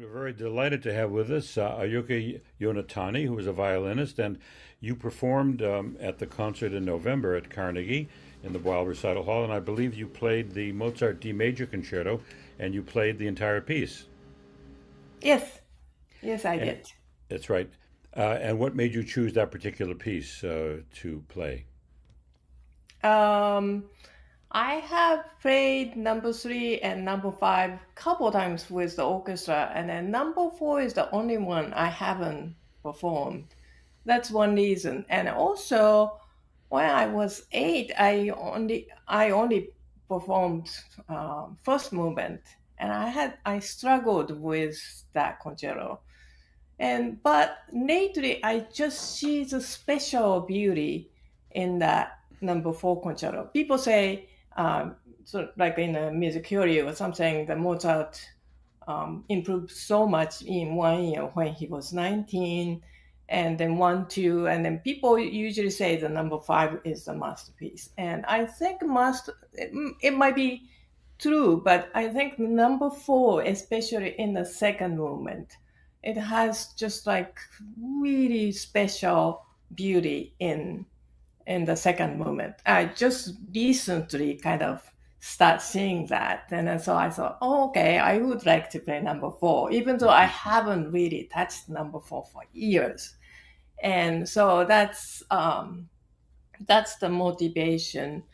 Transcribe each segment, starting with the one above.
We're very delighted to have with us Ayako Yonetani, who is a violinist, and you performed at the concert in November at Carnegie in the Weill Recital Hall, and I believe you played the Mozart D major concerto, and you played the entire piece. Yes, yes, I And did. that's right. And what made you choose that particular piece to play? Um, I have played number three and number five couple times with the orchestra, and then number four is the only one I haven't performed. That's one reason. And also, when I was eight, I only performed first movement, and I struggled with that concerto. And but lately, I just see the special beauty in that number four concerto. People say, so like in a music theory or something, that Mozart improved so much in 1 year when he was 19, and then one, two, and then people usually say the number five is the masterpiece. And I think it might be true, but I think number four, especially in the second movement, it has just like really special beauty in the second movement. I just recently kind of start seeing that, and then so I thought, oh, okay, I would like to play number four, even though I haven't really touched number four for years. And so that's the motivation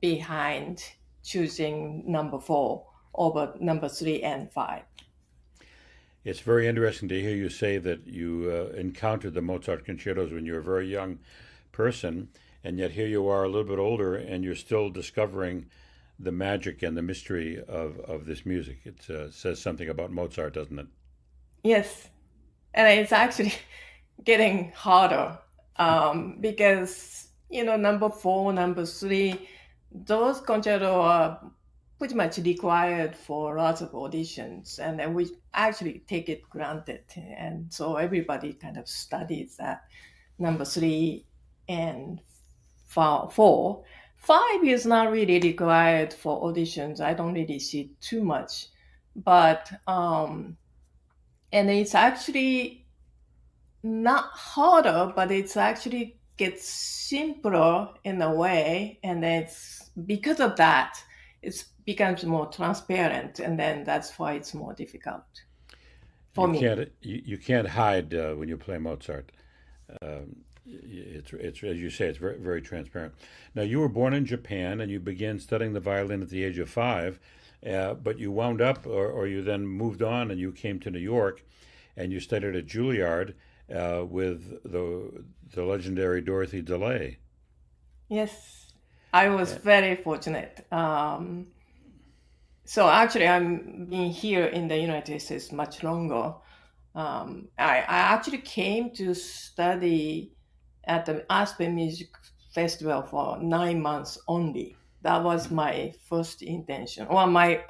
behind choosing number four over number three and five. It's very interesting to hear you say that you encountered the Mozart concertos when you were a very young person, and yet here you are a little bit older and you're still discovering the magic and the mystery of this music. It says something about Mozart, doesn't it? Yes, and it's actually getting harder because number four, number three, those concerto are pretty much required for lots of auditions, and then we actually take it granted, and so everybody kind of studies that number three and four. Five is not really required for auditions. I don't really see too much, but and it's actually not harder, but it's actually gets simpler in a way, and it's because of that it becomes more transparent, and then that's why it's more difficult for me. You can't hide when you play Mozart. It's as you say, it's very transparent. Now you were born in Japan and you began studying the violin at the age of 5, but you wound up, or you then moved on and you came to New York, and you studied at Juilliard with the legendary Dorothy DeLay. Yes, I was Uh, very fortunate. So actually, I'm been here in the United States much longer. I actually came to study at the Aspen Music Festival for 9 months only. That was my first intention, or my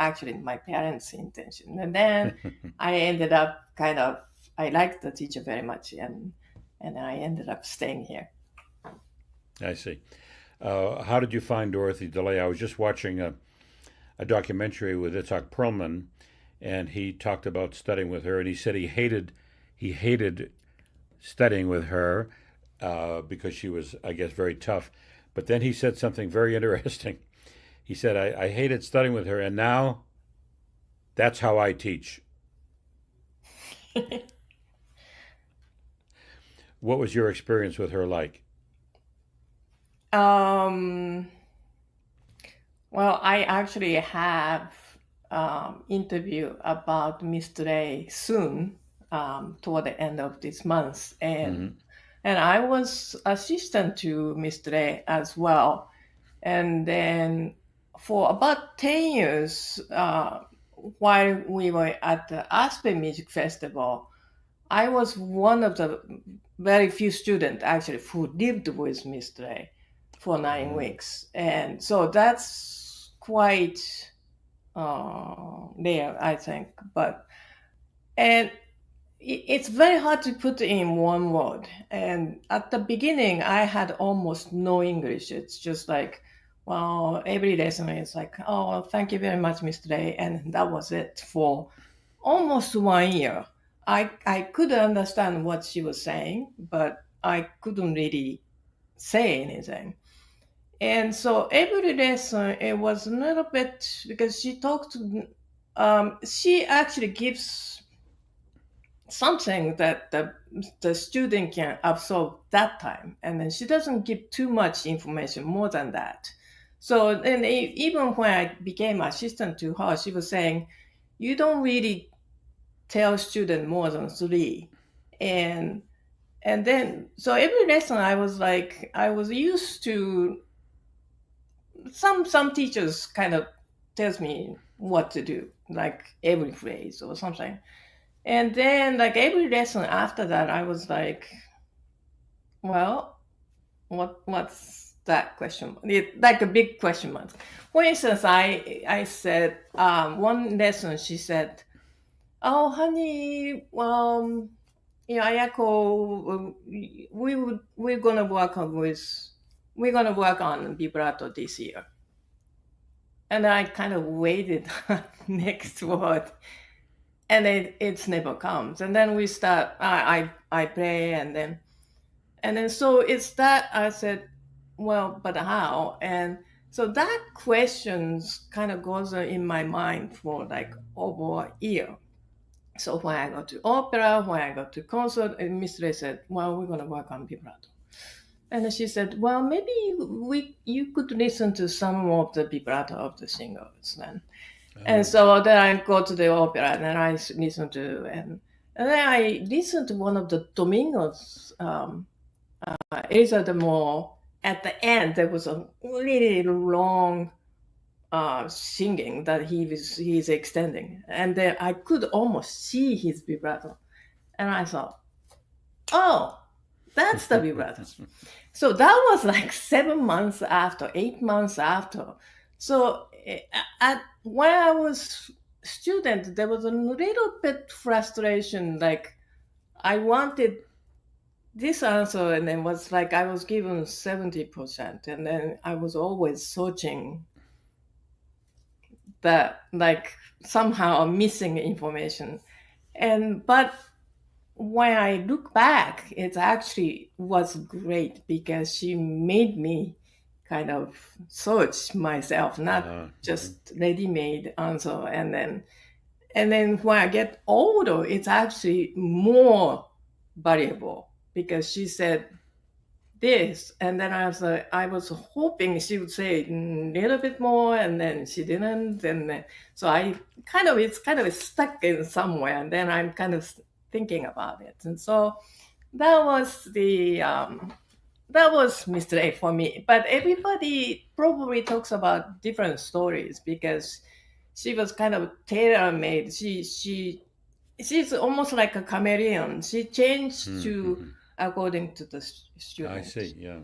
parents' intention. And then I ended up I liked the teacher very much, and I ended up staying here. I see. How did you find Dorothy DeLay? I was just watching a documentary with Itzhak Perlman, and he talked about studying with her, and he said he hated studying with her because she was, I guess, very tough. But then he said something very interesting. He said, I hated studying with her, and now that's how I teach. What was your experience with her like? um, well, I actually have interview about Mr. Ray soon, toward the end of this month, and Hmm. I was assistant to Mr. Ray as well, and then for about 10 years, while we were at the Aspen Music Festival, I was one of the very few students actually who lived with Mr. A for nine Oh, weeks. And so that's quite rare, I think. And it's very hard to put in one word. And at the beginning, I had almost no English. It's just like, well, every lesson is like, oh, thank you very much, Mr. A. And that was it for almost 1 year. I could understand what she was saying, but I couldn't really say anything. And so every lesson, it was a little bit because she talked. She actually gives something that the student can absorb that time, and then she doesn't give too much information more than that. So and even when I became assistant to her, she was saying, "You don't really tell student more than three," and then so every lesson I was used to some teachers kind of tells me what to do, like every phrase or something. And then like every lesson after that, I was like, well, what's that question? Like a big question mark. For instance, I said one lesson. She said, "Oh, honey, Ayako, we're gonna work on vibrato this year." And I kind of waited next word, and it's never comes. And then we start. I play, and then so it's that I said, well, but how? And so that questions kind of goes in my mind for like over a year. So when I go to opera, when I go to concert, and Miss Ray said, well, we're going to work on vibrato. And then she said, well, maybe you could listen to some of the vibrato of the singers then. And so then I go to the opera and then I listen to, and then I listened to one of the Domingos, Elisa de Moore. At the end, there was a really long singing that he's extending, and then I could almost see his vibrato, and I thought, oh, that's the vibrato. So that was like 7 months after, 8 months after. So when I was student, there was a little bit frustration, like I wanted this answer, and then was like I was given 70%, and then I was always searching that, like somehow missing information. And but when I look back, it actually was great because she made me kind of search myself, not just ready-made answer. And then when I get older, it's actually more valuable because she said this, and then I was hoping she would say a little bit more, and then she didn't, and so it's kind of stuck in somewhere, and then I'm kind of thinking about it, and so that was Mr. A for me. But everybody probably talks about different stories because she was kind of tailor-made. She's almost like a chameleon. She changed to according to the students. I see, yeah.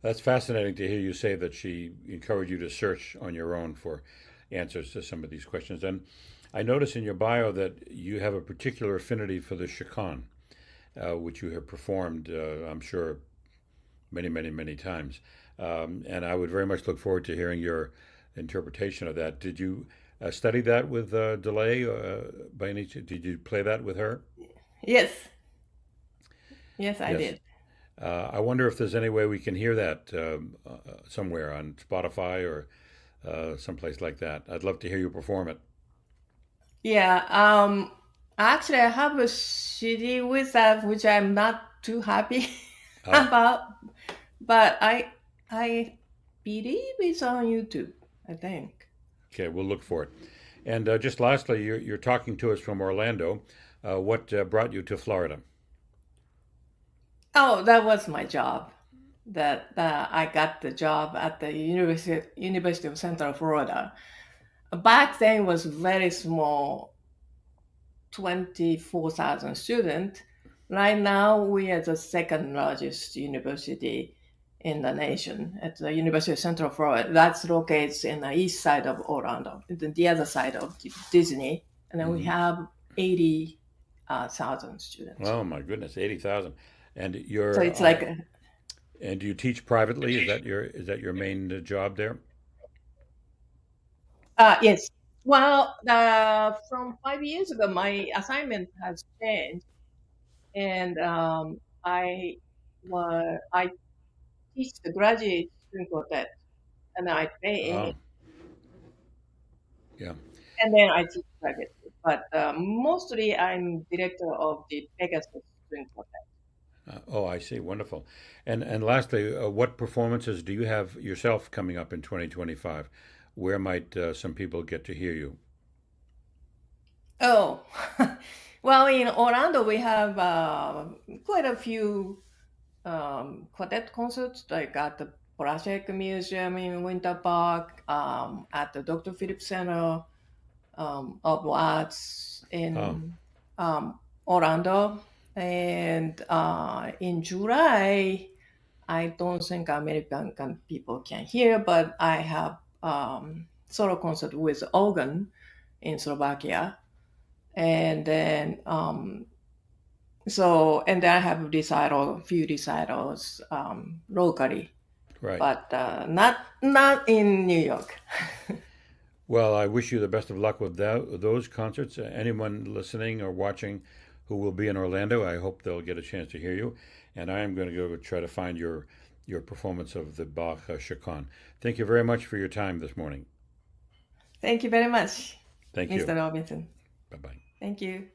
That's fascinating to hear you say that she encouraged you to search on your own for answers to some of these questions. And I notice in your bio that you have a particular affinity for the chakan, which you have performed, I'm sure, many, many, many times. And I would very much look forward to hearing your interpretation of that. Did you study that with DeLay by any chance? Did you play that with her? Yes, I Yes. did. I wonder if there's any way we can hear that somewhere on Spotify or someplace like that. I'd love to hear you perform it. Yeah. Actually, I have a CD with that, which I'm not too happy Ah, about, but I believe it's on YouTube. I think. okay, we'll look for it. And just lastly, you're talking to us from Orlando. What brought you to Florida? Oh, that was my job. That I got the job at the University of Central Florida. Back then, it was very small, 24,000 students. Right now, we are the second largest university in the nation at the University of Central Florida. That's located in the east side of Orlando, the other side of Disney. And then we Hmm. have 80,000 students. Oh my goodness, 80,000. And So you're it's like, and do you teach privately? Is that your main job there? yes, Well, from 5 years ago, my assignment has changed, and I teach the graduate string quartet, and I train Oh, yeah. and then I teach privately. But mostly, I'm director of the Pegasus string quartet. Oh, I see. Wonderful. And lastly, what performances do you have yourself coming up in 2025? Where might some people get to hear you? Oh, well, in Orlando, we have quite a few quartet concerts, like at the Plastic Museum in Winter Park, at the Dr. Phillips Center of Arts Oh, in Orlando. And in July, I don't think people can hear, but I have solo concert with organ in Slovakia. And then and then I have few recitals locally, right. but not in New York. Well, I wish you the best of luck with those concerts. Anyone listening or watching who will be in Orlando, I hope they'll get a chance to hear you. And I am going to go try to find your performance of the Bach Chaconne. Thank you very much for your time this morning. Thank you very much, Thank Mr. you. Robinson. Bye bye. Thank you.